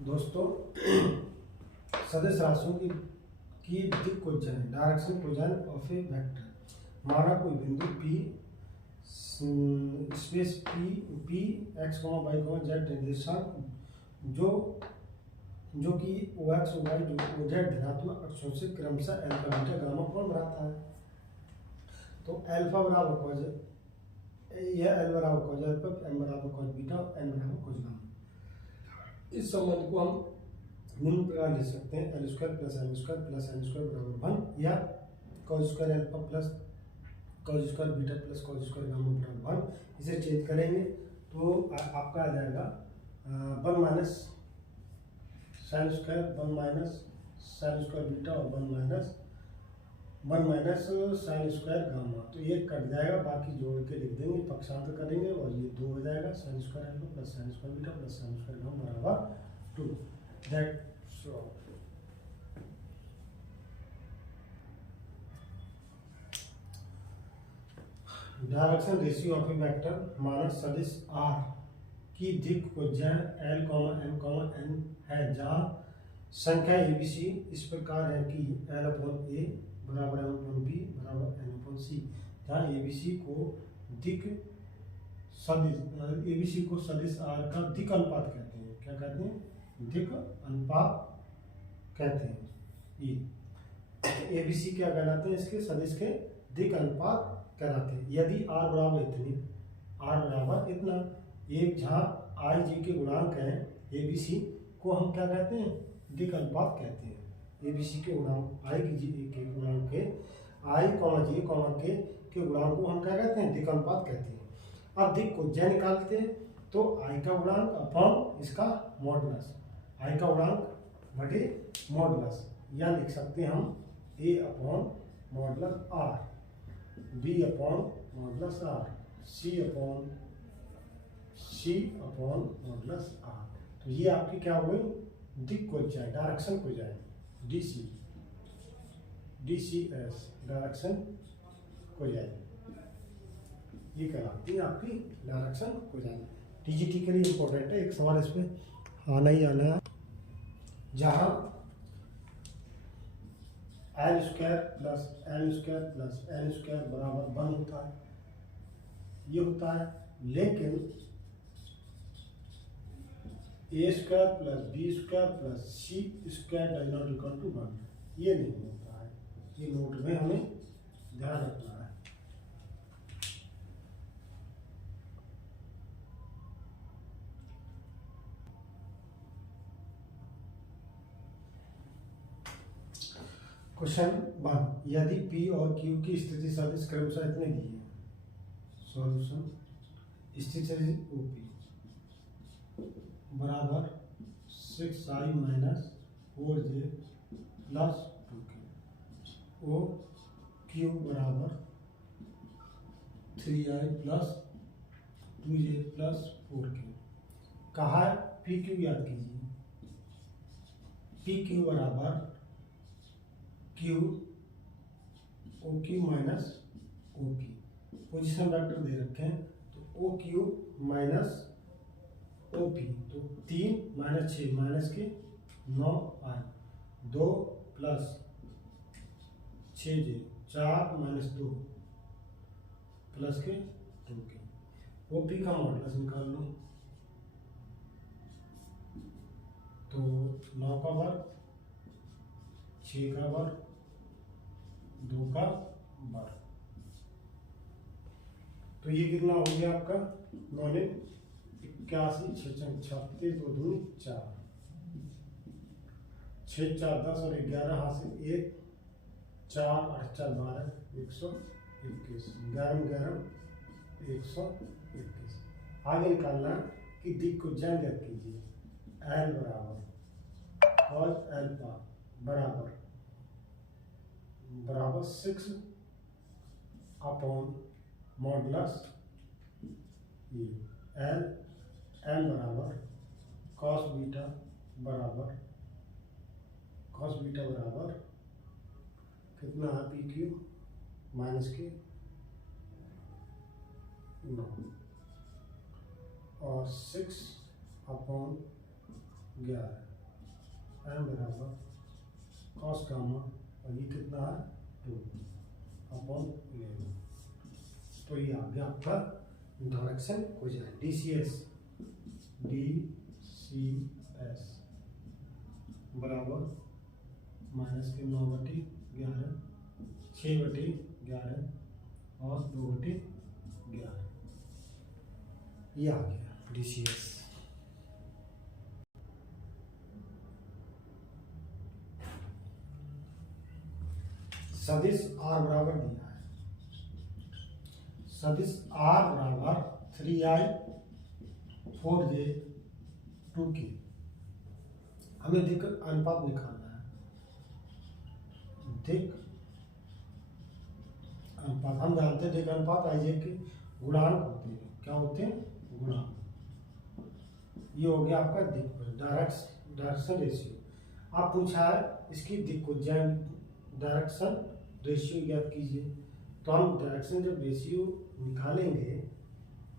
दोस्तों सदिश राशियों की दिक् को जाने डायरेक्शन को जाने ऑफ ए वेक्टर। माना कोई बिंदु P space P x, y, z निर्देशांक जो कि OX, OY, OZ धनात्मक अक्षों से क्रमशः अल्फा बीटा गामा कोण बनाता है। तो अल्फा बराबर कॉज, यह L बराबर कॉज अल्फा, M बराबर कॉज बीटा और N बराबर कॉज गामा। इस संबंध को हम निम्न प्रकार लिख सकते हैं L square plus M square plus N square बराबर 1, या cause square alpha plus cos square beta plus cos square gamma बराबर 1। इसे चेंज करेंगे तो आपका आ जाएगा 1 minus sine square, 1 minus sine square beta और 1 माइनस साइन स्क्वायर गामा। तो ये कट जाएगा, बाकी जोड़ के लिख देंगे, पक्षांतर करेंगे और ये 2 हो जाएगा। Sine square alpha plus sine square beta plus sine square gamma बराबर 2। That's all. Direction ratio of A vector. माना सदिश R की दिक् को L, M, N है, जहाँ संख्या ABC इस प्रकार है कि L/A बराबर M/B बराबर N/C, जहाँ ABC को सदिश R का दिक् अनुपात कहते हैं। क्या कहते हैं? दिक् अनुपात कहते हैं। ये ABC क्या कहलाते हैं? इसके सदिश के दिक् अनुपात कहलाते हैं। यदि R बराबर इतना, एक जहाँ IG के गुणांक हैं ABC को हम क्या कहते हैं? दिक् अनुपात कहते हैं। ABC के गुणांक I के गुणांक के I, J, के गुणांक को हम क्या कहते हैं? दिक् अनुपात कहते हैं। अब दिक् को J निकालते हैं तो I का गुणांक अपॉन इसका मॉडुलस, I का गुणांक बटे मॉडुलस, या लिख सकते हैं हम A upon modulus R, B upon modulus R, C upon modulus R। तो ये आपकी क्या हो गई? दिक् को जाए, डायरेक्शन को जाए, DCS डायरेक्शन को जाए, ये कहलाती है आपकी डायरेक्शन को जाए। TGT के लिए इम्पोर्टेंट है, एक सवाल इस पर आना ही आना है, जहाँ L square plus L square plus L square बराबर 1 होता है, ये होता है। लेकिन A square plus B square plus C square does not equal to 1, ये नहीं होता है। ये नोट में हमें ध्यान रखना है। क्वेश्चन 1, यदि P और Q की स्थिति सदिश क्रमशः इतने दी है। सॉल्यूशन, स्थिति OP बराबर 6i minus 4j plus 2k, OQ बराबर 3i plus 2j plus 4k। कहा है PQ याद कीजिए, PQ बराबर Q OQ minus OP, position vector दे रखे हैं, तो OQ माइनस OP, तो 3 माइनस 6 माइनस के 9 आए, 2 प्लस 6j, 4 माइनस 2 प्लस के 2k। OP का मॉडुलस निकाल लो, तो 9 का वर्ग, 6 का वर्ग, 2 का वर्ग, तो ये कितना हो गया आपका? 9 ने 81, 36, 2 दूनी 4, 6 4 10 और 11 हाथ से 1, 4 8 4 12, 121, 11 11 121। आगे निकालना कि दिक् को ज्ञात कीजिए। L बराबर कॉस अल्फा बराबर 6 अपॉन मॉडुलस ये L, M बराबर कॉस बीटा बराबर कितना है? PQ माइनस के 9 और 6 अपॉन 11 एम बराबर कॉस गामा और ये कितना है 2/11। तो ये आ गया आपका डायरेक्शन कोजेंट DCS बराबर -9/11 6/11 और 2/11 ये आ गया DCS। सदिश R बराबर दिया है, सदिश R बराबर 3i 4j 2k। हमें दिक् अनुपात निकालना है, दिक् अनुपात हम जानते हैं, दिक् अनुपात आइजे के गुणांक होते हैं। क्या होते हैं? गुणांक। ये हो गया आपका दिक् डायरेक्शन रेशियो। आप पूछा है इसकी दिक् को डायरेक्शन रेशियो ज्ञात कीजिए। तो हम डायरेक्शन जब रेशियो निकालेंगे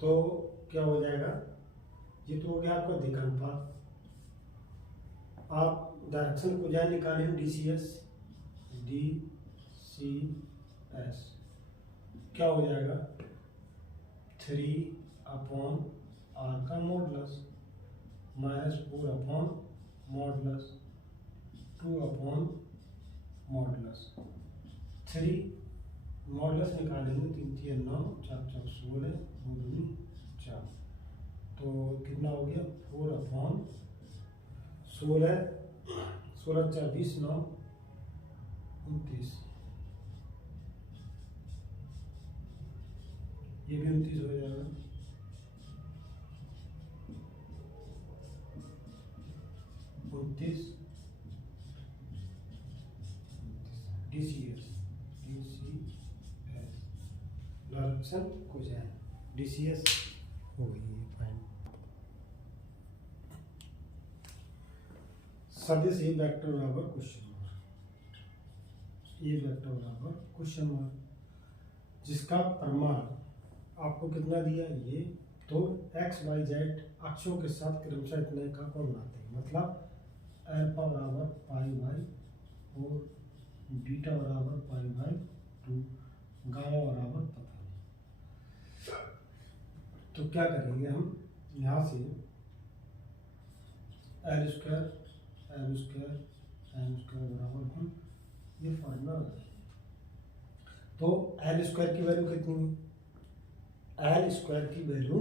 तो क्या हो जाएगा, ये तो हो गया आपका दिक् अनुपात। आप डायरेक्शन को जाए निकालें DCS क्या हो जाएगा 3/r का मॉडुलस -4/मॉडुलस 2/मॉडुलस 3 मॉडुलस निकालेंगे 3 3 9 4 4 16 2 2 4। तो कितना हो गया 4/16 16 4 20 9 29। ये भी 29 हो जाएगा। DCS डायरेक्शन कोजेंट DCS हो गई ये पॉइंट। सदिश ए वेक्टर बराबर क्वेश्चन मार्क, ए वेक्टर बराबर क्वेश्चन मार्क, जिसका परिमाण आपको कितना दिया ये, तो x y z अक्षों के साथ क्रमशः इतने का कोण बनाते हैं। मतलब अल्फा बराबर π/4, बीटा बराबर π/2, गामा बराबर पता नहीं। तो क्या करेंगे हम यहाँ से L² बराबर 1, ये फॉर्मूला है। तो L² की वैल्यू कितनी है, L² की वैल्यू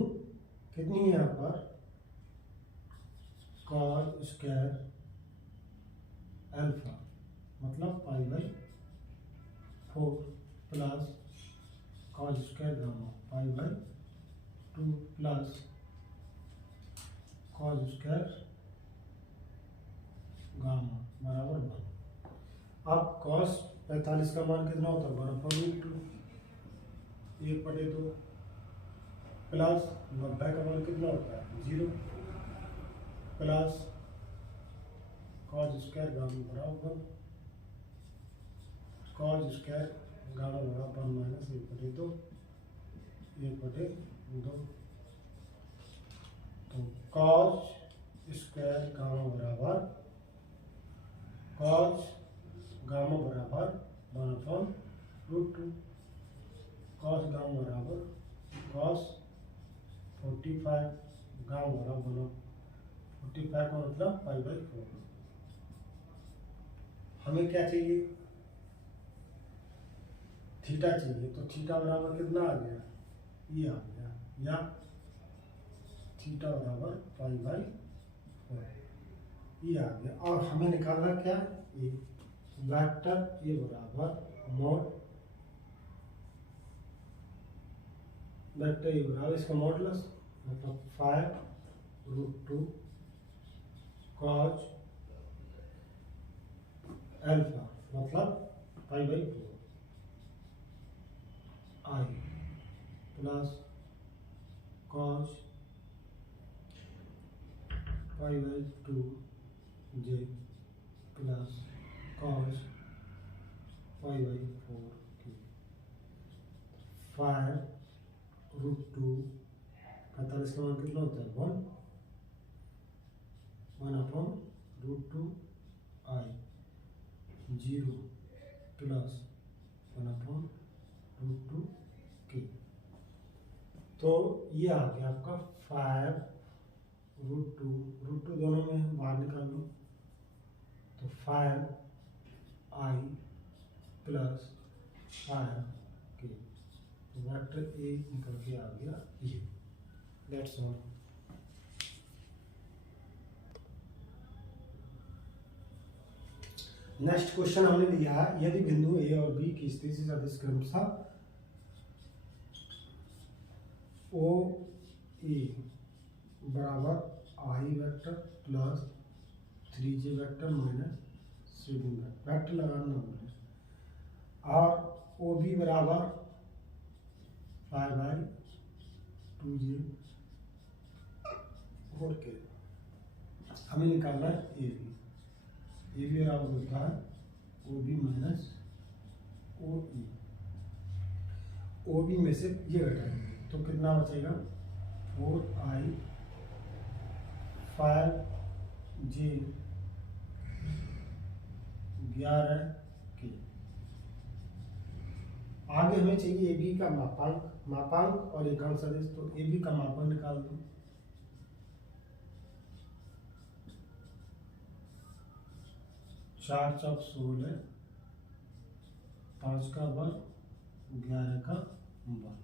कितनी है यहाँ पर cos² अल्फा मतलब π/4 plus cos² gamma π/2 plus cos² gamma बराबर 1। अब cos 45 का मान कितना होता है 1/2 1/2 प्लस 90 का मान कितना होता है 0 प्लस cos² गामा बराबर cos² गामा बराबर -1/2 1/2। तो cos² गामा बराबर cos गामा बराबर 1/√2, cos गामा बराबर cos 45 गामा बराबर 45 का मतलब π/4। हमें क्या चाहिए थीटा चाहिए, तो थीटा बराबर कितना आ गया ये आ गया, या थीटा बराबर π/4 ये आ गया। और हमें निकालना क्या है ये वेक्टर ए बराबर मॉड वेक्टर ए बराबर इसका मॉडुलस मतलब 5√2 cos अल्फा मतलब π/4 I plus cos π/2 j plus cos π/4 k 5√2 45 का मान कितना होता है 1/√2 आई 0 प्लस 1/√2k। तो ये आ गया आपका 5√2, √2 दोनों में बाहर निकाल लो, तो 5i plus 5k। Vector A निकल के आ गया ये। That's all. नेक्स्ट क्वेश्चन हमने लिया है, यदि बिंदु ए और बी की स्थिति सदिश क्रमशः ओ ए बराबर I vector plus 3j vector minus 7 vector लगाना होगा, और ओ बी बराबर 5/2j और के। हमें निकालना है ए बी बराबर होता है ओ बी माइनस ओ ई। ओ बी में से ये घटाएंगे तो कितना बचेगा 4i 5j 11k। आगे हमें चाहिए ए बी का मापांक और एकांक सदिश, तो ए बी का मापांक निकाल दो। चार चौक 16, 5 का वर्ग 11 का वर्ग,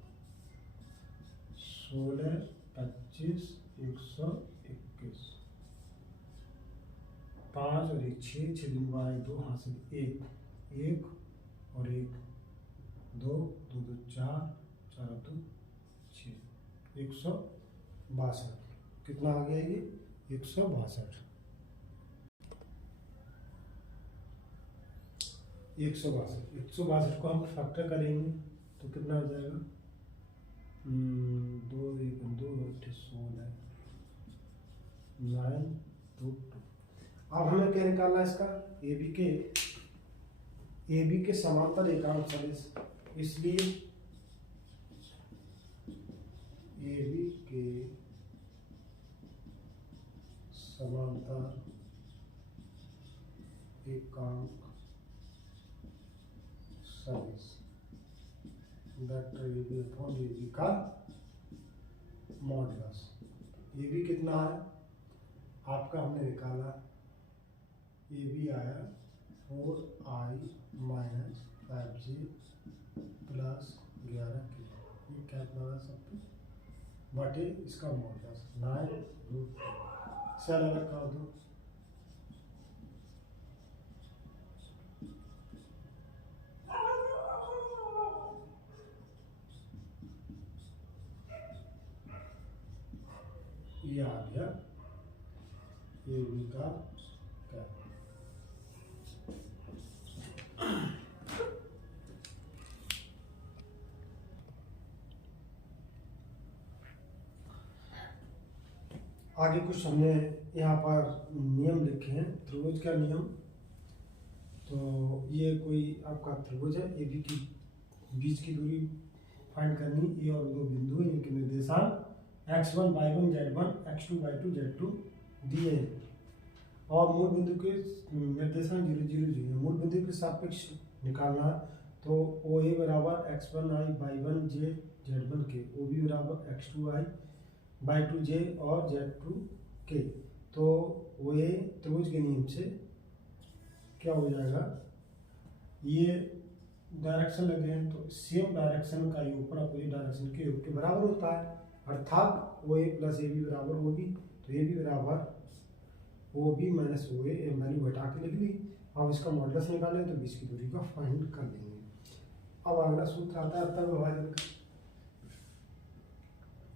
16 25 121, 5 और 1 6, 6 दिन 12 2 हासिल 1 1 और 1 2 2 2 4 4 2 6, 162। कितना आ गया ये 162। 162 को हम फैक्टर करेंगे तो कितना हो जाएगा 2 1 2 8 16 9 2 2। अब हमें क्या निकालना है इसका ए बी के समांतर एकांक सदिश, इसलिए ए बी के समांतर एकांक सदिश vector A B upon A B का मॉडुलस। ए बी कितना है आपका, हमने निकाला ए बी आया 4i minus 5j plus 11k। ये क्या लगा सकते बटे इसका मॉडुलस 9√2। इसे अलग कर दो, ये आ गया ए बी का क्या। आगे कुछ हमने यहाँ पर नियम लिखे हैं, त्रिभुज का नियम। तो ये कोई आपका त्रिभुज है, ए बी की बीच की दूरी फाइंड करनी, ए और दो बिंदु हैं, इनके निर्देशांक x1 y1 z1 x2 y2 z2 दिए हैं, और मूल बिंदु के निर्देशांक 0 0 0। मूल बिंदु के सापेक्ष निकालना, तो ओ ए बराबर x1i y1 j z1 के, ओ बी बराबर x2i y2 j और z2 के। तो ओ ए त्रिभुज के नियम से क्या हो जाएगा, ये डायरेक्शन लगे हैं तो सेम डायरेक्शन का योग पर अपोजिट डायरेक्शन के योग के बराबर होता है, अर्थात ओ ए प्लस ए बी बराबर होगी। तो ए बी बराबर ओ बी माइनस ओ ए, वैल्यू घटा के लिख ली। अब इसका मॉडुलस निकालें तो बीच की दूरी का फाइंड कर लेंगे। अब अगला सूत्र आता है अंतर विभाजन का।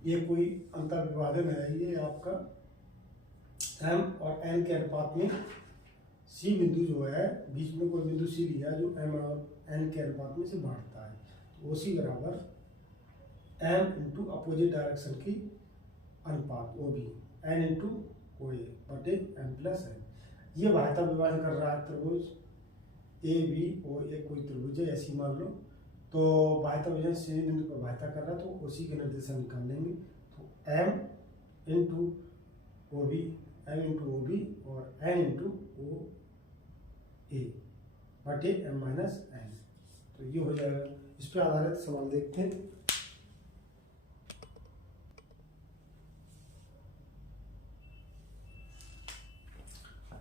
ये कोई अंतर विभाजन है, ये आपका m और n के अनुपात में सी बिंदु जो है, बीच में कोई बिंदु सी लिया जो m और n के अनुपात में से बांटता है, तो सी बराबर m इंटू अपोजिट डायरेक्शन की अनुपात O B n into O A बटे m प्लस n। ये बाह्यता विभाजन कर रहा है त्रिभुज ए बी ओ ए, कोई त्रिभुज है ऐसी मान लो। तो बाह्यता विभाजन सी बिंदु पर बाह्यता कर रहा है, तो उसी के निर्देशांक निकाल लेंगे। तो m into O B, m into O B और n इंटू ओ ए बटे एम माइनस एन। तो ये हो जाएगा। इस पर आधारित सवाल देखते हैं।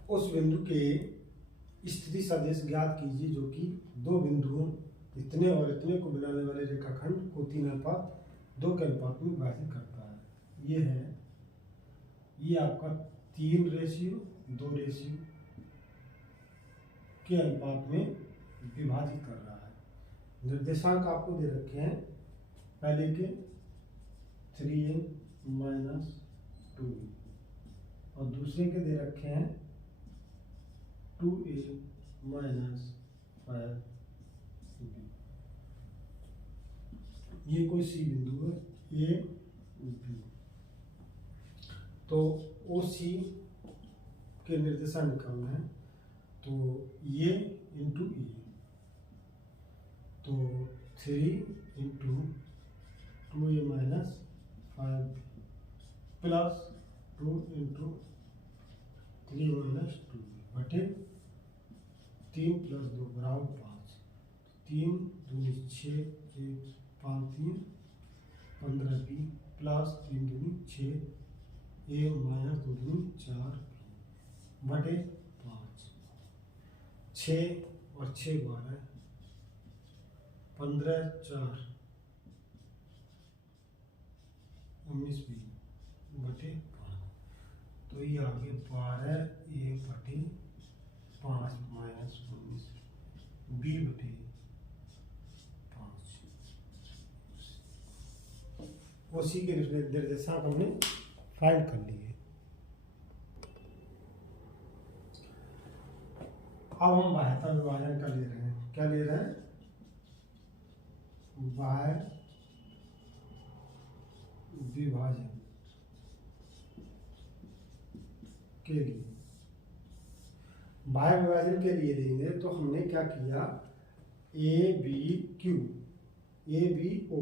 उस बिंदु के स्थिति सदिश ज्ञात कीजिए जो कि दो बिंदुओं इतने और इतने को मिलाने वाले रेखाखंड को 3:2 के अनुपात में विभाजित करता है। ये है, ये आपका 3:2 के अनुपात में विभाजित कर रहा है। निर्देशांक आपको दे रखे हैं पहले के 3a माइनस 2 और दूसरे के दे रखे हैं 2a माइनस 5b। ये कोई सी बिंदु है ए बी। तो ओ सी के निर्देशांक निकालना है। तो ये इंटू ई, तो 3 into 2a minus 5 plus 2 into 3 minus 2 बटे 3 प्लस 2 बराबर 5। 3 दूनी 6, 1 5 3 15b प्लस 3 दूनी 6 a माइनस 2 दूनी 4b बटे 5। 6 और 6 12 15 4 19b बटे 5। तो ये आगे 12 a बटे 5 माइनस 19 b बटे 5। उसी के निर्देशांक हमने फाइंड कर लिए। अब हम बाह्यता विभाजन का ले रहे हैं। क्या ले रहे हैं? बाह्य विभाजन के लिए। बाह्य विभाजन के लिए लेंगे तो हमने क्या किया, A B Q, A B O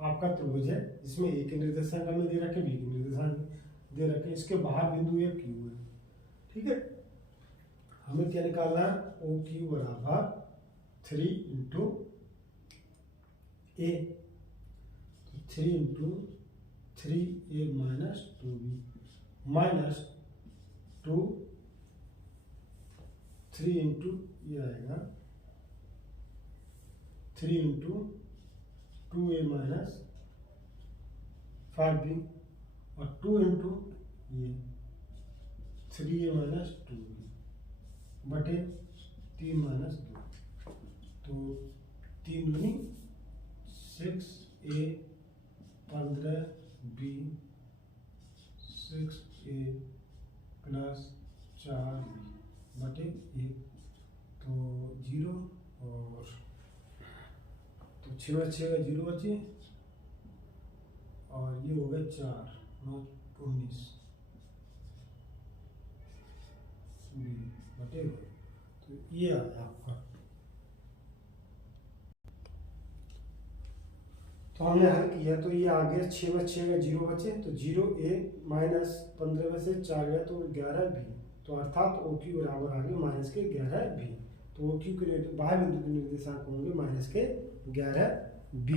आपका त्रिभुज है जिसमें ए के निर्देशांक हमें दे रखे, बी के निर्देशांक दे रखे, इसके बाहर बिंदु एक क्यू है। ठीक है, हमें क्या निकालना है, ओ क्यू बराबर 3 इंटू ए, 3 into 3a minus 2b minus 2 3 into ये आएगा 3 इंटू 2a माइनस 5b और 2 इंटू ये 3a माइनस 2b बटे 3 माइनस 2। तो 3 दूनी 6a 15b 6a plus 4b बटे 1। तो 0 और तो 6 में 6 का 0 बचे और ये हो गया 4 9 19 बटे। तो ये आया आपका। तो हमने हल किया तो ये आ गया 6 में 6 का 0 बचे, तो 0a माइनस 15 में से 4 गया तो 11b, तो अर्थात ओ क्यू बराबर आ गया माइनस के 11b। तो ओ क्यू के बाहर बिंदु के निर्देशांक होंगे माइनस के 11b।